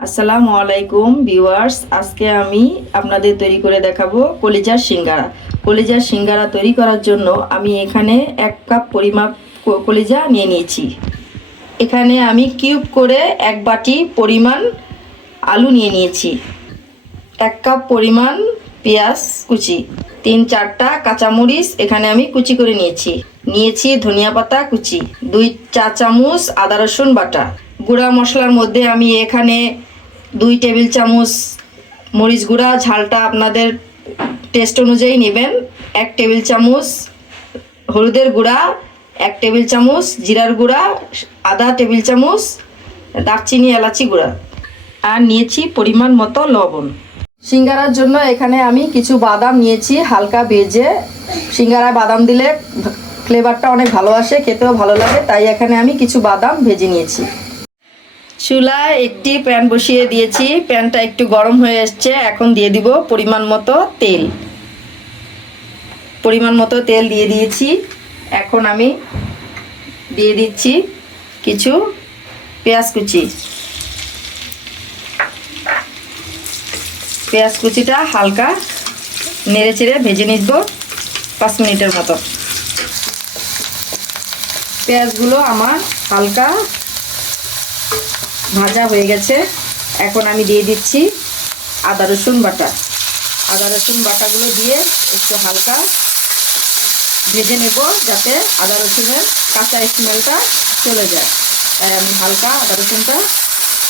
আসসালামু আলাইকুম ভিউয়ার্স, আজকে আমি আপনাদের তৈরি করে দেখাবো কলিজার সিঙ্গারা। কলিজার সিঙ্গারা তৈরি করার জন্য আমি এখানে 1 কাপ পরিমাপ কলিজা নিয়ে নিয়েছি। এখানে আমি কিউব করে 1 বাটি পরিমাণ আলু নিয়ে নিয়েছি, 1 কাপ পরিমাণ পেঁয়াজ কুচি, 3-4টা কাঁচামরিচ এখানে আমি কুচি করে নিয়েছি ধনিয়া পাতা কুচি, 2 চা চামচ আদা রসুন বাটা। গুঁড়া মশলার মধ্যে আমি এখানে 2 টেবিল চামচ মরিচ গুঁড়া, ঝালটা আপনাদের টেস্ট অনুযায়ী নেবেন, 1 টেবিল চামচ হলুদের গুঁড়া, 1 টেবিল চামচ জিরার গুঁড়া, আধা টেবিল চামচ দারচিনি এলাচি গুঁড়া, আর নিয়েছি পরিমাণ মতো লবণ। সিঙ্গারার জন্য এখানে আমি কিছু বাদাম নিয়েছি হালকা ভেজে। সিঙ্গারায় বাদাম দিলে ফ্লেভারটা অনেক ভালো আসে, খেতেও ভালো লাগে, তাই এখানে আমি কিছু বাদাম ভেজে নিয়েছি। চুলায় একটি প্যান বসিয়ে দিয়েছি, প্যানটা একটু গরম হয়ে এসছে। এখন দিয়ে দিব পরিমাণ মতো তেল দিয়ে দিয়েছি। এখন আমি দিয়ে দিচ্ছি কিছু পেঁয়াজ কুচিটা হালকা নেড়ে চেড়ে ভেজে নিব 5 মিনিটের মতো। পেঁয়াজগুলো আমার হালকা ভাজা হয়ে গেছে। এখন আমি দিয়ে দিচ্ছি আদা রসুন বাটাগুলো দিয়ে একটু হালকা ভেজে নেব, যাতে আদা রসুনের কাঁচা স্মেলটা চলে যায়। তাই আমি হালকা আদা রসুনটা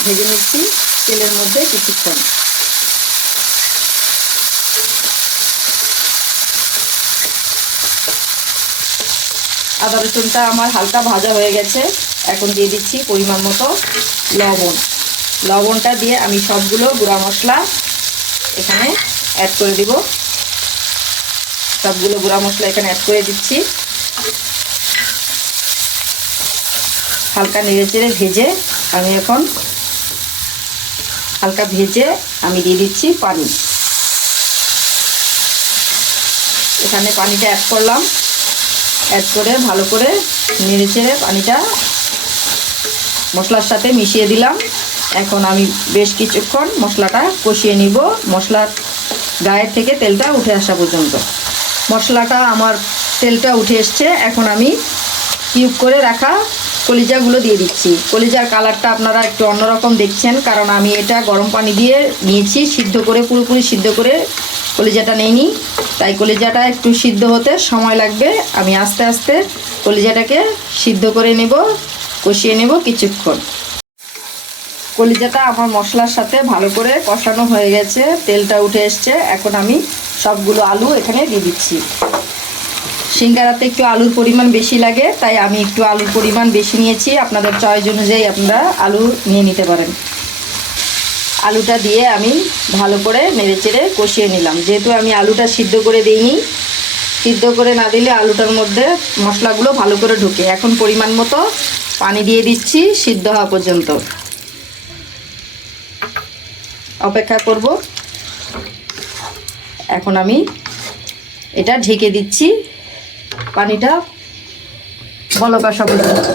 ভেজে নিচ্ছি তেলের মধ্যে কিছুক্ষণ। আদা রসুনটা আমার হালকা ভাজা হয়ে গেছে। এখন দিয়ে দিচ্ছি পরিমাণ মতো লবণটা দিয়ে আমি সবগুলো গুঁড়া মশলা এখানে অ্যাড করে দিব। সবগুলো গুঁড়া মশলা এখানে অ্যাড করে দিচ্ছি। হালকা নেড়েচেড়ে ভেজে আমি দিয়ে দিচ্ছি পানি। এখানে পানিটা অ্যাড করলাম, অ্যাড করে ভালো করে নেড়েচেড়ে পানিটা মশলার সাথে মিশিয়ে দিলাম। এখন আমি বেশ কিছুক্ষণ মশলাটা কষিয়ে নিব, মশলার গায়ের থেকে তেলটা উঠে আসা পর্যন্ত। মশলাটা আমার তেলটা উঠে এসছে। এখন আমি কিউব করে রাখা কলিজাগুলো দিয়ে দিচ্ছি। কলিজার কালারটা আপনারা একটু অন্যরকম দেখছেন, কারণ আমি এটা গরম পানি দিয়ে নিয়েছি, পুরোপুরি সিদ্ধ করে কলিজাটা নেইনি, তাই কলিজাটা একটু সিদ্ধ হতে সময় লাগবে। আমি আস্তে আস্তে কলিজাটাকে সিদ্ধ করে নেব, কষিয়ে নেব কিছুক্ষণ। কলিজাটা আমার মশলার সাথে ভালো করে কষানো হয়ে গেছে, তেলটা উঠে এসছে। এখন আমি সবগুলো আলু এখানে দিয়ে দিচ্ছি। সিঙ্গারাতে একটু আলুর পরিমাণ বেশি লাগে, তাই আমি একটু আলুর পরিমাণ বেশি নিয়েছি। আপনাদের চয়েস অনুযায়ী আপনারা আলু নিয়ে নিতে পারেন। আলুটা দিয়ে আমি ভালো করে নেড়েচেড়ে কষিয়ে নিলাম। যেহেতু আমি আলুটা সিদ্ধ করে দিইনি, সিদ্ধ করে না দিলে আলুটার মধ্যে মশলাগুলো ভালো করে ঢোকে। এখন পরিমাণ মতো পানি দিয়ে দিচ্ছি সিদ্ধ হওয়া পর্যন্ত। অপেক্ষা করব। এখন আমি এটা ঢেকে দিচ্ছি, পানিটা বলক আসা পর্যন্ত।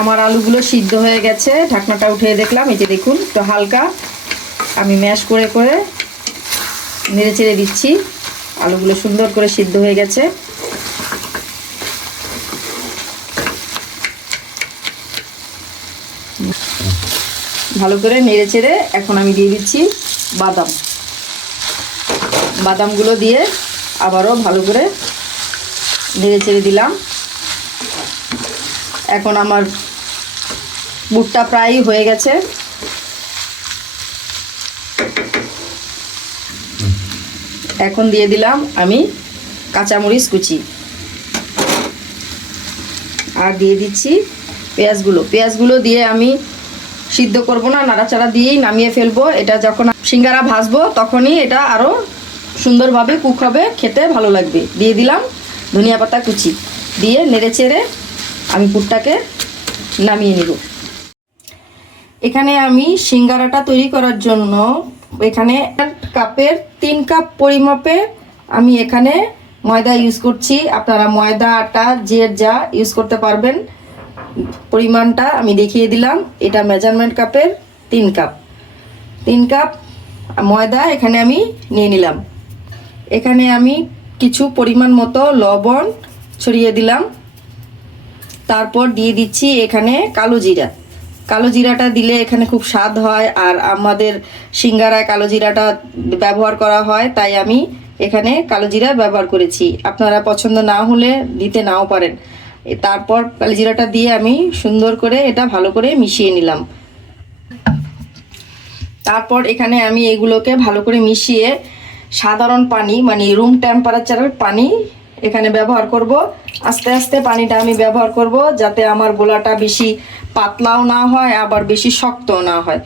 আমার আলুগুলো সিদ্ধ হয়ে গেছে, ঢাকনাটা উঠিয়ে দেখলাম, এই যে দেখুন, তো হালকা আমি ম্যাশ করে করে নেড়ে চেড়ে দিচ্ছি। আলুগুলো সুন্দর করে সিদ্ধ হয়ে গেছে। ভালো করে নেড়ে চেড়ে এখন আমি দিয়ে দিচ্ছি বাদামগুলো দিয়ে আবারও ভালো করে নেড়ে চেড়ে দিলাম। এখন আমার বুটটা প্রায় হয়ে গেছে। এখন দিয়ে দিলাম আমি কাঁচামরিচ কুচি, আর দিয়ে দিচ্ছি পেঁয়াজগুলো দিয়ে আমি সিদ্ধ করব না, নাড়াচাড়া দিয়েই নামিয়ে ফেলবো। এটা যখন সিঙ্গারা ভাজবো তখনই এটা আরও সুন্দরভাবে কুক হবে, খেতে ভালো লাগবে। দিয়ে দিলাম ধনিয়া পাতা কুচি, দিয়ে নেড়ে চেড়ে আমি পুরটাকে নামিয়ে নিব। এখানে আমি সিঙ্গারাটা তৈরি করার জন্য এখানে কাপের 3 কাপ পরিমাপে আমি এখানে ময়দা ইউজ করছি, আপনারা ময়দা আটা যে যা ইউজ করতে পারবেন। পরিমাণটা আমি দেখিয়ে দিলাম। এটা মেজারমেন্ট কাপের 3 কাপ। 3 কাপ ময়দা এখানে আমি নিয়ে নিলাম। এখানে আমি কিছু পরিমাণ মতো লবণ ছড়িয়ে দিলাম। তারপর দিয়ে দিচ্ছি এখানে কালো জিরা। কালো জিরাটা দিলে এখানে খুব স্বাদ হয়, আর আমাদের সিঙ্গারায় কালো জিরাটা ব্যবহার করা হয়, তাই আমি এখানে কালো জিরা ব্যবহার করেছি। আপনারা পছন্দ না হলে দিতে নাও পারেন। তারপর কালো জিরাটা দিয়ে আমি সুন্দর করে এটা ভালো করে মিশিয়ে নিলাম। তারপর এখানে আমি এগুলোকে ভালো করে মিশিয়ে সাধারণ পানি মানে রুম টেম্পারেচারের পানি এখানে ব্যবহার করব। আস্তে আস্তে পানিটা আমি ব্যবহার করব, যাতে আমার গোলাটা বেশি পাতলাও না হয়, আবার বেশি শক্তও না হয়,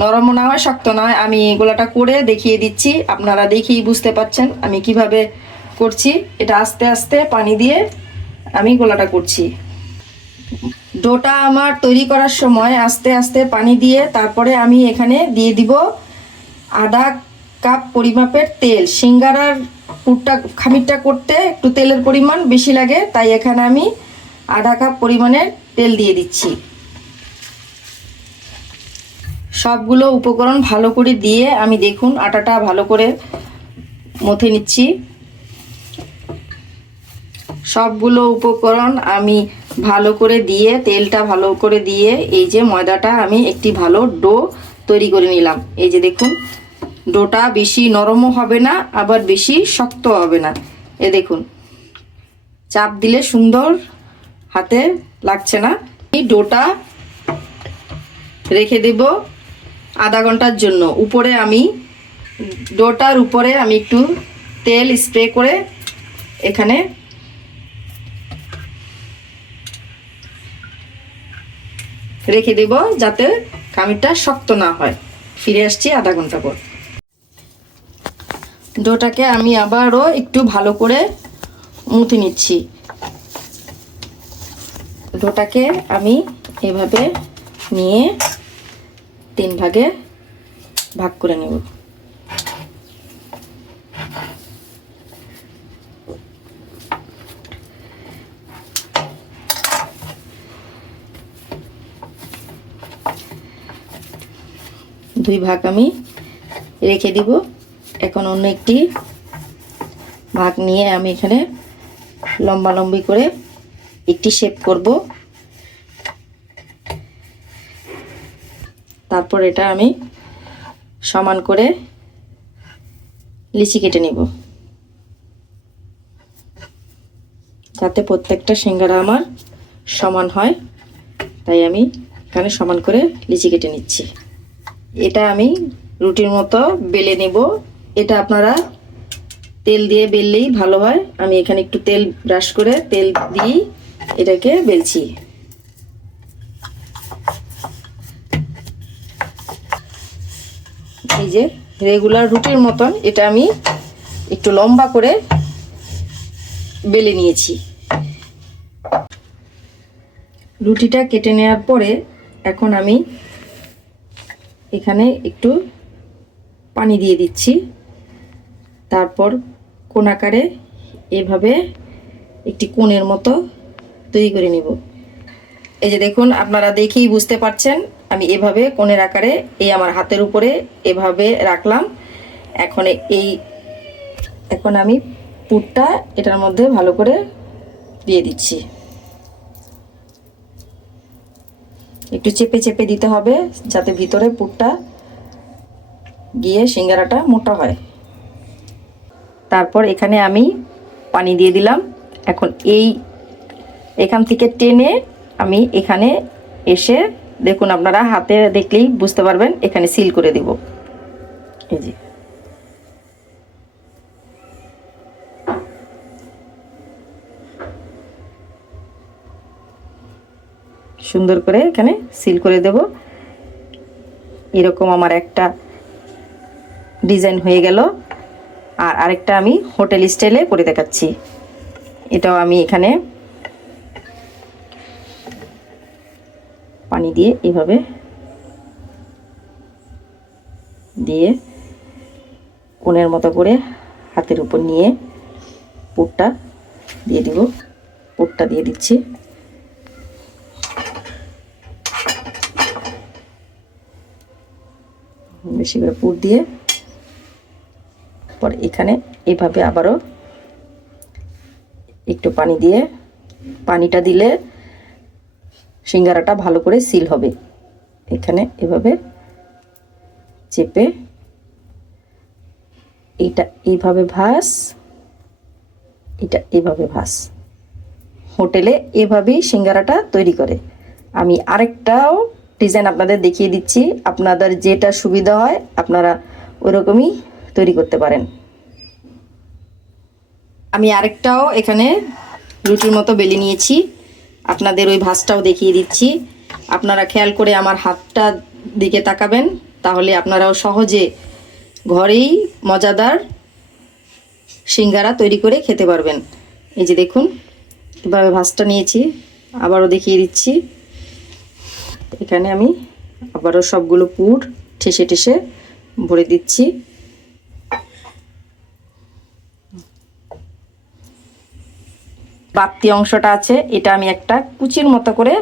নরমও না হয়, শক্ত না হয়। আমি গোলাটা করে দেখিয়ে দিচ্ছি, আপনারা দেখেই বুঝতে পাচ্ছেন আমি কিভাবে করছি। এটা আস্তে আস্তে পানি দিয়ে আমি গোলাটা করছি। ডোটা আমার তৈরি করার সময় আস্তে আস্তে পানি দিয়ে তারপরে আমি এখানে দিয়ে দিব আধা কাপ পরিমাপের তেল। সিঙ্গারার পুরটা খামিরটা করতে একটু তেলের পরিমাণ বেশি লাগে, তাই এখানে আমি আধা কাপ পরিমাণের তেল দিয়ে দিচ্ছি। সবগুলো উপকরণ ভালো করে দিয়ে আমি দেখুন আটাটা ভালো করে মথে নিচ্ছি। সবগুলো উপকরণ আমি ভালো করে দিয়ে তেলটা ভালো করে দিয়ে এই যে ময়দাটা আমি একটি ভালো ডো তৈরি করে নিলাম। এই যে দেখুন ডোটা বেশি নরমও হবে না, আবার বেশি শক্ত হবে না। এ দেখুন চাপ দিলে সুন্দর হাতে লাগছে না। এই ডোটা রেখে দেব আধা ঘন্টার জন্য। উপরে আমি ডোটার উপরে আমি একটু তেল স্প্রে করে এখানে রেখে দেব, যাতে খামিরটা শক্ত না হয়। ফিরে আসছি আধা ঘন্টা পর। ডোটাকে আমি আবারও একটু ভালো করে মুথে নিচ্ছি। ডোটাকে আমি এভাবে নিয়ে 3 ভাগে ভাগ করে নেব। দুই ভাগ আমি রেখে দিব। এখন অন্য একটি ভাগ নিয়ে আমি এখানে লম্বা লম্বি করে একটি শেপ করব। তারপর এটা আমি সমান করে লিচি কেটে নেব, যাতে প্রত্যেকটা সিঙ্গারা আমার সমান হয়। তাই আমি এখানে সমান করে লিচি কেটে নিচ্ছি। এটা আমি রুটির মতো বেলে নেব। এটা আপনারা তেল দিয়ে বেললেই ভালো হয়। আমি এখানে একটু তেল ব্রাশ করে তেল দিয়ে এটাকে বেলছি। এই যে রেগুলার রুটির মতন এটা আমি একটু লম্বা করে বেলে নিয়েছি। রুটিটা কেটে নেওয়ার পরে এখন আমি এখানে একটু পানি দিয়ে দিচ্ছি। তারপর কোণ আকারে এভাবে একটি কোণের মতো তৈরি করে নেব। এই যে দেখুন আপনারা দেখেই বুঝতে পারছেন আমি এভাবে কোণের আকারে এই আমার হাতের উপরে এভাবে রাখলাম। এখন আমি পুরটা এটার মধ্যে ভালো করে দিয়ে দিচ্ছি। একটু চেপে চেপে দিতে হবে, যাতে ভিতরে পুরটা গিয়ে সিঙ্গারাটা মোটা হয়। তারপর এখানে আমি পানি দিয়ে দিলাম। এখন এখান থেকে টেনে আমি এখানে এসে দেখুন আপনারা হাতে দেখলেই বুঝতে পারবেন, এখানে সিল করে দেব। এই যে সুন্দর করে এখানে সিল করে দেব। এরকম আমার একটা ডিজাইন হয়ে গেল। আর আরেকটা আমি হোটেল স্টাইলে করে দেখাচ্ছি। এটাও আমি এখানে পানি দিয়ে এভাবে দিয়ে কোণের মতো করে হাতের উপর নিয়ে পুরটা দিয়ে দিব, পুরটা দিয়ে দিচ্ছি। বেশি করে পুর দিয়ে পর এখানে এইভাবে আবারও একটু পানি দিয়ে, পানিটা দিলে সিঙ্গারাটা ভালো করে সিল হবে। এখানে এভাবে চেপে এটা এইভাবে ভাস, এটা এইভাবে ভাস। হোটেলে এভাবেই সিঙ্গারাটা তৈরি করে। আমি আরেকটাও ডিজাইন আপনাদের দেখিয়ে দিচ্ছি, আপনাদের যেটা সুবিধা হয় আপনারা ওরকমই তৈরি করতে পারেন। আমি আরেকটাও এখানে রুটির মতো বেলে নিয়েছি, আপনাদের ওই ভাঁজটাও দেখিয়ে দিচ্ছি। আপনারা খেয়াল করে আমার হাতটা দিকে তাকাবেন, তাহলে আপনারাও সহজে ঘরেই মজাদার সিঙ্গারা তৈরি করে খেতে পারবেন। এই যে দেখুন এভাবে ভাঁজটা নিয়েছি, আবারও দেখিয়ে দিচ্ছি। এখানে আমি আবারও সবগুলো পুর ঠেসে ঠেসে ভরে দিচ্ছি। বাড়তি অংশটা আছে এটা আমি একটা কুচির মতো করে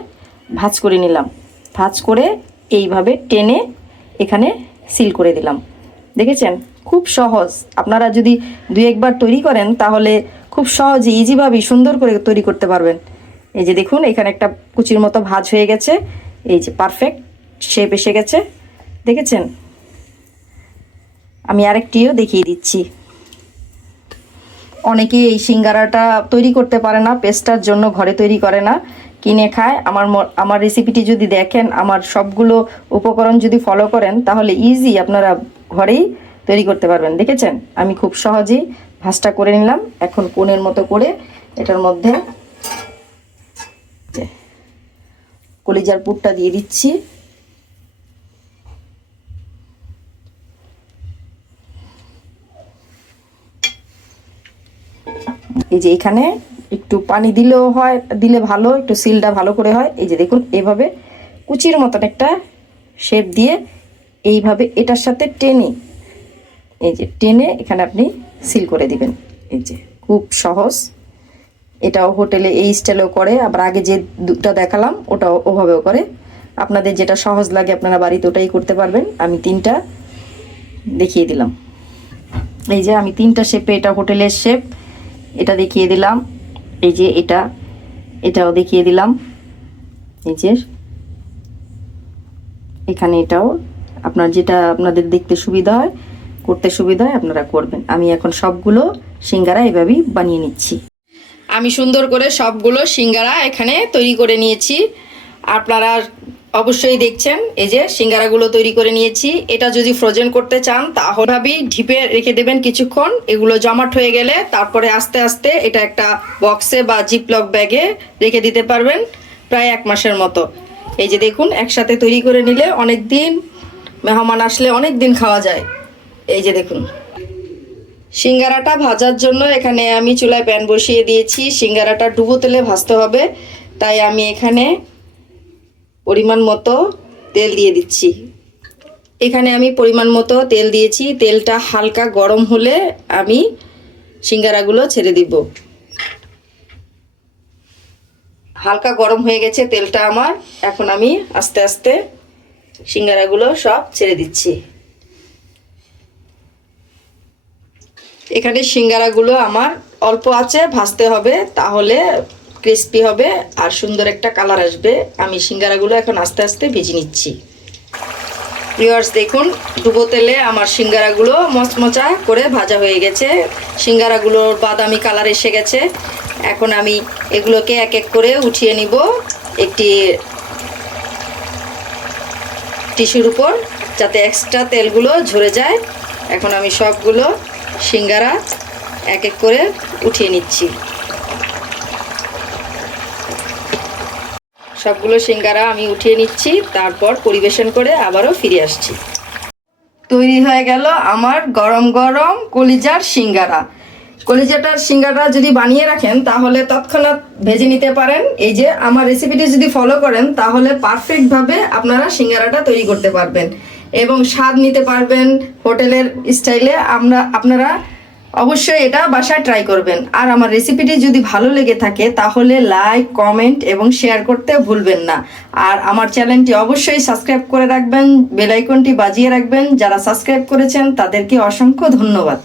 ভাঁজ করে নিলাম। ভাঁজ করে এইভাবে টেনে এখানে সিল করে দিলাম। দেখেছেন খুব সহজ। আপনারা যদি দুই একবার তৈরি করেন তাহলে খুব সহজে ইজিভাবে সুন্দর করে তৈরি করতে পারবেন। এই যে দেখুন এখানে একটা কুচির মতো ভাঁজ হয়ে গেছে, এই যে পারফেক্ট শেপ এসে গেছে, দেখেছেন। আমি আরেকটিও দেখিয়ে দিচ্ছি। অনেকেই এই সিঙ্গারাটা তৈরি করতে পারে না, পেস্টার জন্য ঘরে তৈরি করে না, কিনে খায়। আমার রেসিপিটি যদি দেখেন, আমার সবগুলো উপকরণ যদি ফলো করেন তাহলে ইজি আপনারা ঘরেই তৈরি করতে পারবেন। দেখেছেন আমি খুব সহজেই ভাঁজটা করে নিলাম। এখন কোণের মতো করে এটার মধ্যে কলিজার পুরটা দিয়ে দিচ্ছি। এই যে এখানে একটু পানি দিলেও হয়, দিলে ভালো, একটু সিলটা ভালো করে হয়। এই যে দেখুন এভাবে কুচির মতন একটা শেপ দিয়ে এইভাবে এটার সাথে টেনে, এই যে টেনে এখানে আপনি সিল করে দিবেন। এই যে খুব সহজ। এটাও হোটেলে এই স্টাইলেও করে, আবার আগে যে দুটো দেখালাম ওটাও ওভাবেও করে। আপনাদের যেটা সহজ লাগে আপনারা বাড়িতে ওটাই করতে পারবেন। আমি তিনটা দেখিয়ে দিলাম। এই যে আমি তিনটা শেপে, এটা হোটেলের শেপ, এটা দেখিয়ে দিলাম। এই যে এটাও দেখিয়ে দিলাম। এই যে এখানে এটাও, আপনার যেটা আপনাদের দেখতে সুবিধা হয়, করতে সুবিধা হয় আপনারা করবেন। আমি এখন সবগুলো সিঙ্গারা এভাবেই বানিয়ে নিচ্ছি। আমি সুন্দর করে সবগুলো সিঙ্গারা এখানে তৈরি করে নিয়েছি। আপনারা অবশ্যই দেখছেন এই যে সিঙ্গারাগুলো তৈরি করে নিয়েছি। এটা যদি ফ্রোজেন করতে চান তাহলে ভাবেই ঢিপে রেখে দেবেন কিছুক্ষণ। এগুলো জমাট হয়ে গেলে তারপরে আস্তে আস্তে এটা একটা বক্সে বা জিপলক ব্যাগে রেখে দিতে পারবেন প্রায় 1 মাসের মতো। এই যে দেখুন একসাথে তৈরি করে নিলে অনেক দিন, মেহমান আসলে অনেক দিন খাওয়া যায়। এই যে দেখুন সিঙ্গারাটা ভাজার জন্য এখানে আমি চুলায় প্যান বসিয়ে দিয়েছি। সিঙ্গারাটা ডুবো তেলে ভাজতে হবে, তাই আমি এখানে পরিমাণ মতো তেল দিয়ে দিচ্ছি। এখানে আমি পরিমাণ মতো তেল দিয়েছি। তেলটা হালকা গরম হলে আমি সিঙ্গারাগুলো ছেড়ে দিব। হালকা গরম হয়ে গেছে তেলটা আমার। এখন আমি আস্তে আস্তে সিঙ্গারাগুলো সব ছেড়ে দিচ্ছি। এখানে সিঙ্গারাগুলো আমার অল্প আঁচে ভাজতে হবে, তাহলে ক্রিস্পি হবে আর সুন্দর একটা কালার আসবে। আমি সিঙ্গারাগুলো এখন আস্তে আস্তে ভেজে নিচ্ছি। ভিউয়ার্স দেখুন ডুবো তেলে আমার সিঙ্গারাগুলো মচমচা করে ভাজা হয়ে গেছে। সিঙ্গারাগুলোর বাদামি কালার এসে গেছে। এখন আমি এগুলোকে এক এক করে উঠিয়ে নিব একটি টিস্যুর উপর, যাতে এক্সট্রা তেলগুলো ঝরে যায়। এখন আমি সবগুলো সিঙ্গারা এক এক করে উঠিয়ে নিচ্ছি। সবগুলো সিঙ্গারা আমি উঠিয়ে নিচ্ছি, তারপর পরিবেশন করে আবারও ফিরে আসছি। তৈরি হয়ে গেল আমার গরম গরম কলিজার সিঙ্গারা। কলিজাটার সিঙ্গারা যদি বানিয়ে রাখেন তাহলে তৎক্ষণাৎ ভেজে নিতে পারেন। এই যে আমার রেসিপিটি যদি ফলো করেন তাহলে পারফেক্টভাবে আপনারা সিঙ্গারাটা তৈরি করতে পারবেন এবং স্বাদ নিতে পারবেন হোটেলের স্টাইলে। আপনারা অবশ্যই এটা বাসায় ট্রাই করবেন। আর আমার রেসিপিটি যদি ভালো লেগে থাকে তাহলে লাইক, কমেন্ট এবং শেয়ার করতে ভুলবেন না। আর আমার চ্যানেলটি অবশ্যই সাবস্ক্রাইব করে রাখবেন, বেল আইকনটি বাজিয়ে রাখবেন। যারা সাবস্ক্রাইব করেছেন তাদেরকে অসংখ্য ধন্যবাদ।